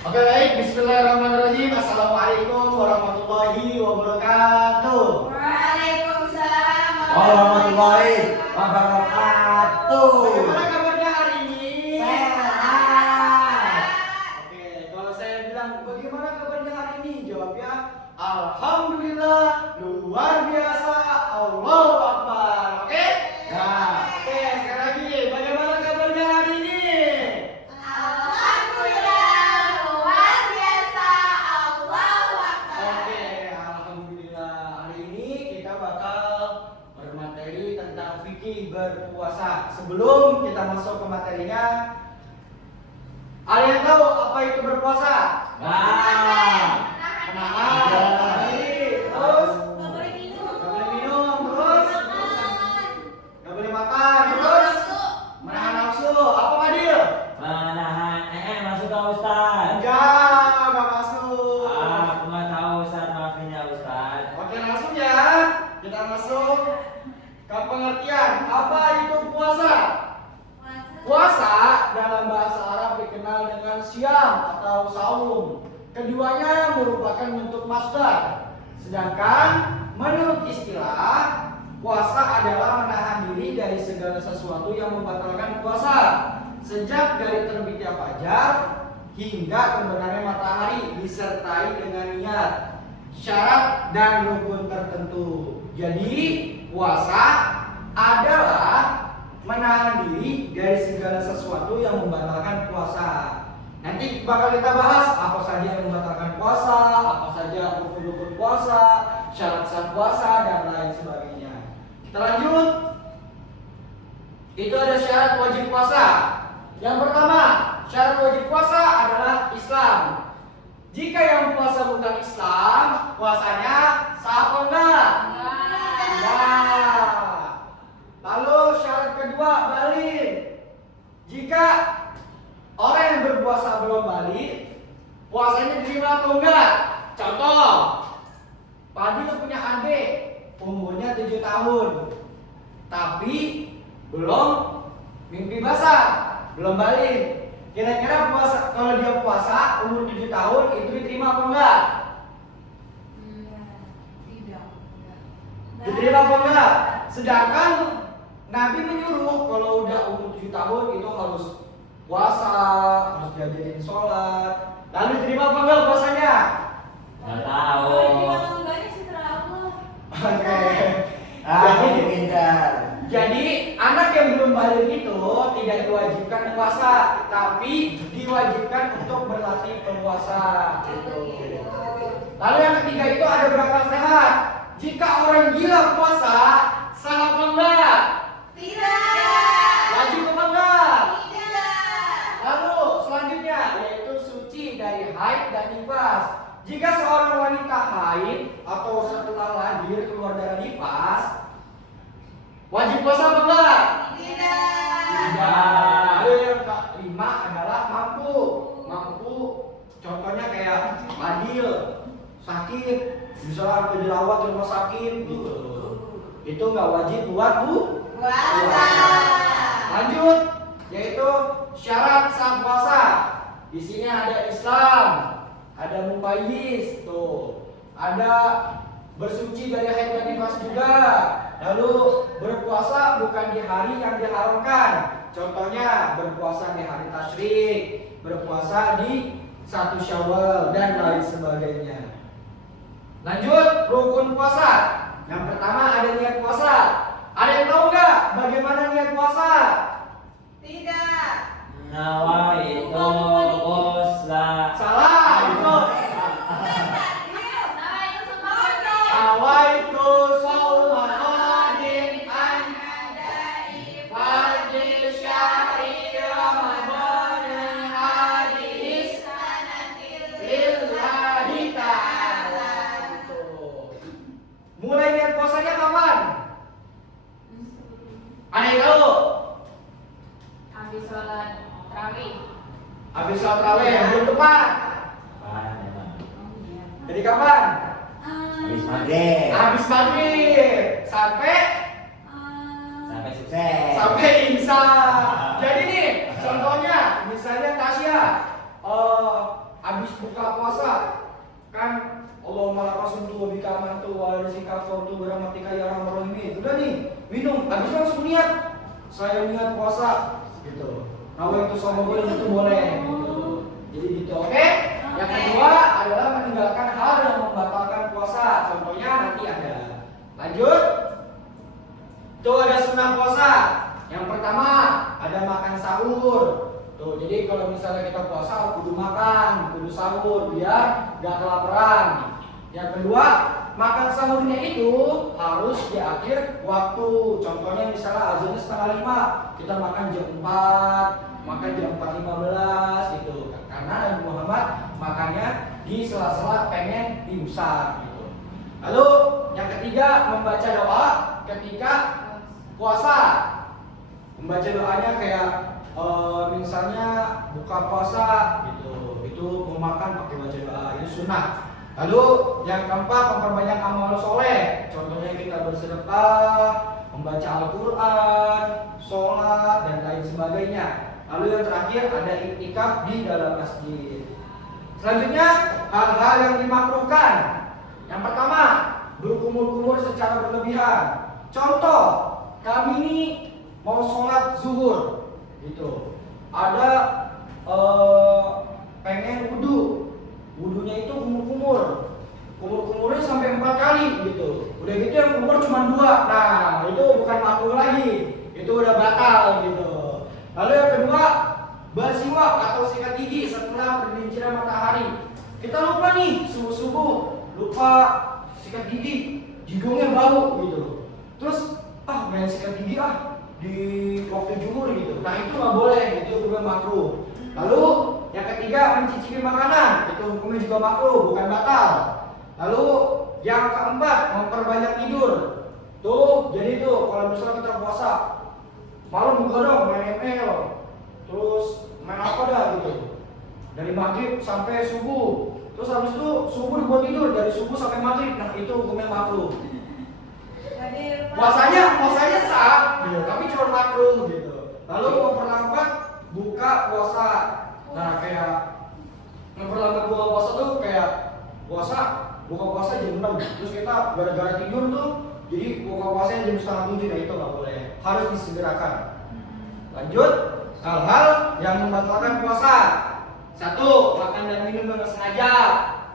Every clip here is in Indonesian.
Oke baik, bismillahirrahmanirrahim. Assalamualaikum warahmatullahi wabarakatuh. Waalaikumsalam Warahmatullahi wabarakatuh. Bagaimana kabarnya hari ini? Sehat. Oke, kalau saya bilang bagaimana kabarnya hari ini, jawabnya Alhamdulillah, luar biasa, Allahu Akbar. Oke? Nah, Oke, sekali lagi, bagaimana kabarnya hari ini? Alhamdulillah, luar biasa, Allahu Akbar. Oke, alhamdulillah. Hari ini kita bakal bermateri tentang fikih berpuasa. Sebelum kita masuk ke materinya, ada yang tahu apa itu berpuasa? nah, Menahan diri, terus Nggak boleh minum. nggak boleh minum, terus Makan. nggak boleh makan, terus menahan nafsu. Apa Fadil? menahan masuk ke Ustaz. Enggak masuk. Aku nggak tahu Ustaz, maafin ya Ustaz. Oke, langsung ya. Kita masuk ke pengertian. Apa itu puasa? Puasa dalam bahasa Arab dikenal dengan siam atau saum. Keduanya merupakan bentuk masdar. Sedangkan menurut istilah, puasa adalah menahan diri dari segala sesuatu yang membatalkan puasa. Sejak dari terbitnya fajar hingga terbenamnya matahari disertai dengan niat, syarat dan rukun tertentu. Jadi, puasa adalah menahan diri dari segala sesuatu yang membatalkan puasa. Nanti bakal kita bahas apa saja yang membatalkan puasa, apa saja rukun-rukun puasa, syarat-syarat puasa dan lain sebagainya. Kita lanjut. Itu ada syarat wajib puasa. Yang pertama, syarat wajib puasa adalah Islam. Jika yang puasa bukan Islam, puasanya sah apa enggak? Nah, lalu syarat kedua balik. Jika orang yang berpuasa belum balik, puasanya diterima atau enggak? Contoh, Fadil punya adik, umurnya 7 tahun, tapi belum mimpi basah, belum balik. Kira-kira puasa, kalau dia puasa umur 7 tahun itu diterima apa enggak? Tidak. Diterima apa enggak? Sedangkan Nabi menyuruh kalau udah umur 7 tahun itu harus puasa, harus diajarin sholat. Lalu diterima apa enggak puasanya? Nggak tahu. Kalau diterima atau enggaknya sih terserah Allah. Oke. Aku pintar. Jadi anak yang belum balik itu tidak diwajibkan puasa, tapi diwajibkan untuk berlatih berpuasa. Gitu. Lalu yang ketiga itu ada berakal sehat. Jika orang gila puasa, sah apa enggak? Tidak. Wajib apa enggak? Tidak. Lalu selanjutnya yaitu suci dari haid dan nifas. Jika seorang wanita haid atau setelah lahir keluar darah nifas, wajib puasa apa enggak? Tidak. Lalu yang kelima adalah mampu. Mampu contohnya kayak Fadil sakit, misalnya sampai dirawat di rumah sakit gitu. Itu nggak wajib buat Puasa. Lanjut, yaitu syarat sah puasa. Di sini ada Islam, ada mumayyiz, tuh, ada bersuci dari haid dan nifas juga. Lalu berpuasa bukan di hari yang diharamkan. Contohnya berpuasa di hari tasyrik, berpuasa di 1 Syawal dan lain sebagainya. Lanjut, rukun puasa. Yang pertama ada niat puasa. Ada yang tahu nggak bagaimana niat puasa? Tidak. Nawaitu ghusla. Salah, itu awaitu sauma qadin an fardil syahri ramadhan hadis lillahi ta'ala. Mulai niat puasanya kapan? Ada yang tahu? Habis sholat tarawih. Habis sholat tarawih belum tepat. Apaan emang? Jadi kapan? Habis maghrib. Habis maghrib sampai Sampai sukses. sampai imsak. Jadi nih contohnya misalnya Tasya habis buka puasa kan Allahumma lakasuntu wa bika amantu wa rizika fawtu wa rahmatika ya arhamar rahimin. Udah nih, minum, habis langsung niat. Saya niat puasa gitu. Kalau itu sama boleh itu boleh gitu. Jadi gitu, oke? Yang kedua adalah meninggalkan hal yang membatalkan puasa. Contohnya nanti ada. Lanjut. Tuh ada sunnah puasa. Yang pertama ada makan sahur. Tuh, jadi kalau misalnya kita puasa kudu makan, kudu sahur biar gak kelaparan. Yang kedua, makan sahurnya itu harus di akhir waktu. Contohnya misalnya azannya setengah 5, kita makan jam 4, makan jam 4.15 gitu. Karena Nabi Muhammad makannya di sela-sela pengen diimsak gitu. Lalu yang ketiga membaca doa ketika puasa. Membaca doanya kayak misalnya buka puasa gitu, itu mau makan pakai baca doa, itu sunnah. Lalu yang keempat memperbanyak amal soleh, contohnya kita bersedekah, membaca Al-Quran, sholat dan lain sebagainya. Lalu yang terakhir ada iktikaf di dalam masjid. Selanjutnya hal-hal yang dimakruhkan. Yang pertama berkumur-kumur secara berlebihan. Contoh, kami ini mau sholat zuhur gitu, ada pengen wudhunya itu kumurnya sampai 4 kali gitu. Udah gitu yang kumur cuma 2, nah itu bukan makruh lagi, itu udah batal gitu. Lalu yang kedua bersiwak atau sikat gigi setelah tergelincirnya matahari. Kita lupa nih subuh lupa sikat gigi, jigongnya bau gitu. Terus main sikat gigi di waktu zuhur gitu. Nah itu nggak boleh, itu juga makruh. Lalu yang ketiga mencicipi makanan, itu hukumnya juga makruh, bukan batal. Lalu yang keempat memperbanyak tidur. Tuh jadi tuh kalau misalnya kita puasa malam begadang main ML, terus main apa dah gitu. Dari maghrib sampai subuh. Terus habis itu subuh dibuat tidur dari subuh sampai maghrib. Nah itu hukumnya makruh. Puasanya sah, gitu, tapi cuma makruh gitu. Lalu memperlambat buka puasa. Nah kayak memperlambat buka puasa tuh kayak buka puasa jam 6, terus kita gara-gara tidur tuh jadi buka puasanya jam setengah 7. Nah itu nggak boleh, harus disegerakan. Lanjut, hal-hal yang membatalkan puasa. 1. Makan dan minum dengan sengaja,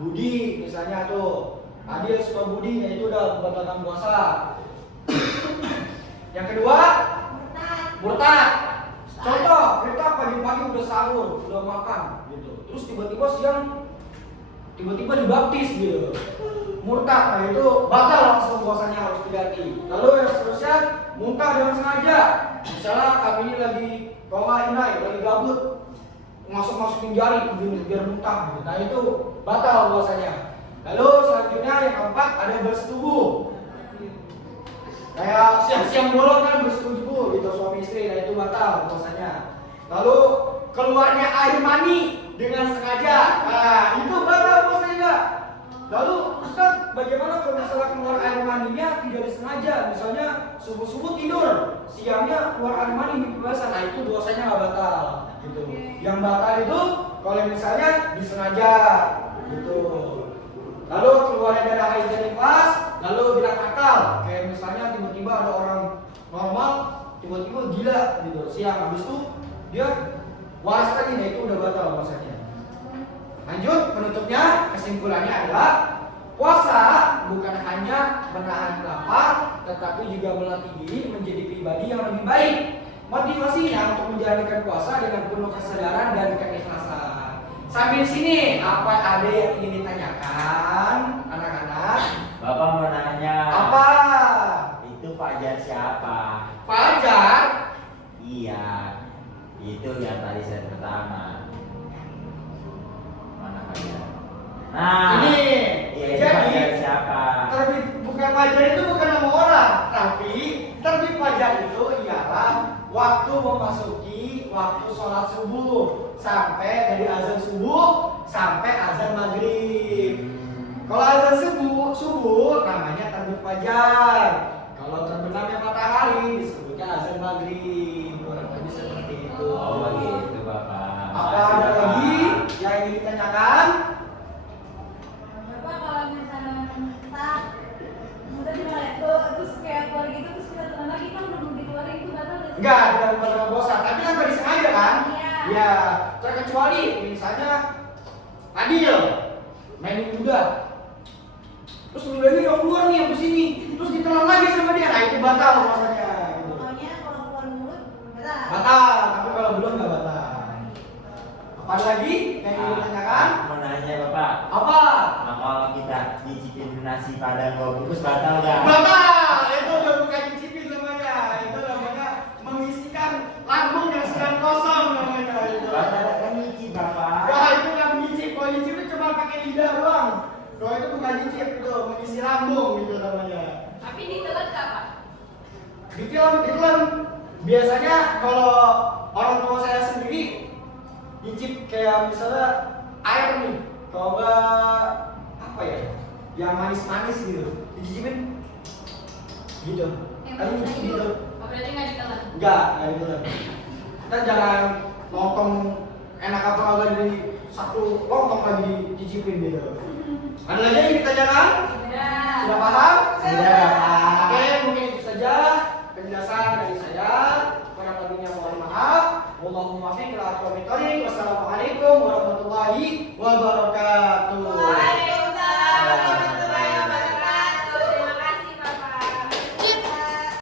budi misalnya tuh. Adil suka budi, nah itu udah membatalkan puasa. Yang kedua, murtad. Contoh, kita pagi-pagi udah sahur, udah makan gitu. Terus tiba-tiba siang dibaptis gitu. Murtad, nah itu batal langsung puasanya, harus diganti. Lalu yang seterusnya, muntah dengan sengaja. Misalnya kami ini lagi lagi gabut, masukin jari biar muntah gitu. Nah itu batal puasanya. Lalu selanjutnya yang keempat ada bersetubuh. Kayak siang-siang bolong kan bersetubuh gitu suami istri, nah itu batal puasanya. Lalu keluarnya air mani dengan sengaja, nah itu batal puasanya. Lalu Ustaz, bagaimana kalau misalnya keluar air maninya tidak disengaja? Misalnya subuh-subuh tidur, siangnya keluar air mani mimpi basah, nah itu puasanya nggak batal gitu. Yang batal itu kalau misalnya disengaja gitu. Lalu keluarnya darah haid dan nifas, lalu bilang akal, kayak misalnya tiba-tiba ada orang normal, tiba-tiba gila gitu, siang habis itu dia waras lagi, nah itu udah batal puasanya. Lanjut, penutupnya, kesimpulannya adalah puasa bukan hanya menahan lapar, tetapi juga melatih diri menjadi pribadi yang lebih baik. Motivasinya untuk menjalankan puasa dengan penuh kesadaran dan keikhlasan. Sambil sini, apa ada yang ingin ditanyakan, anak-anak? Bapak mau nanya. Apa? Itu Fajar siapa? Fajar? Iya, itu yang tadi set pertama. Mana Fajar? Nah, Ini, iya, jadi Fajar siapa? terbit bukan Fajar itu bukan nama orang, tapi terbit Fajar itu ialah waktu memasuki waktu sholat subuh sampai dari azan subuh sampai azan maghrib. Kalau azan subuh namanya terbit fajar. Kalau terbenamnya matahari disebutnya azan maghrib. Kurang lebih seperti itu. Oh begitu Bapak. Apa Makasih, ada Bapak. lagi yang ingin ditanyakan? ditanyakan? Bapak kalau misalnya kita udah dimarahin terus kayak keluar gitu terus kita telan lagi kan belum dikeluarin itu batal nggak sih? Enggak, tidak membatalkan puasa. Tapi kan tadi sengaja kan? Iya. Ya, terkecuali misalnya Adil main kuda. Terus ludahnya udah keluar nih habis ini. Terus ditelan lagi sama dia. Nah, itu batal puasanya gitu. Pokoknya kalau keluar mulut batal. Batal, tapi kalau belum nggak batal. Apa lagi yang ingin ditanyakan? Mau nanya Bapak. Apa? Nah, kalau kita nyicipin nasi padang 2 bungkus batal nggak? Batal! Itu udah bukan nyicipin namanya. Itu namanya mengisikan lambung yang sedang kosong namanya itu. Batal kan nyicip Bapak. Wah, itu nggak nyicip. Kalau nyicip itu cuma pakai lidah doang. Kalau itu bukan nyicip, itu mengisi lambung gitu namanya. Tapi ditelan nggak Pak? Ditelan. Biasanya kalau orang tua saya sendiri nyicip kayak misalnya air nih, kalau nggak apa ya, yang manis-manis gitu, dicicipin gitu. Tadi nyicip gitu. Oh, berarti nggak ditelan? Enggak ditelan. Kita jangan lontong enak apa kagak di satu lontong lagi dicicipin gitu. Ada lagi yang ditanyakan? Sudah. Sudah paham? Sudah. Oke, mungkin itu saja penjelasan dari saya. Kurang lebihnya mohon maaf. Wallahumma fiqh ila aqwamit thoriq. Wassalamualaikum warahmatullahi wabarakatuh.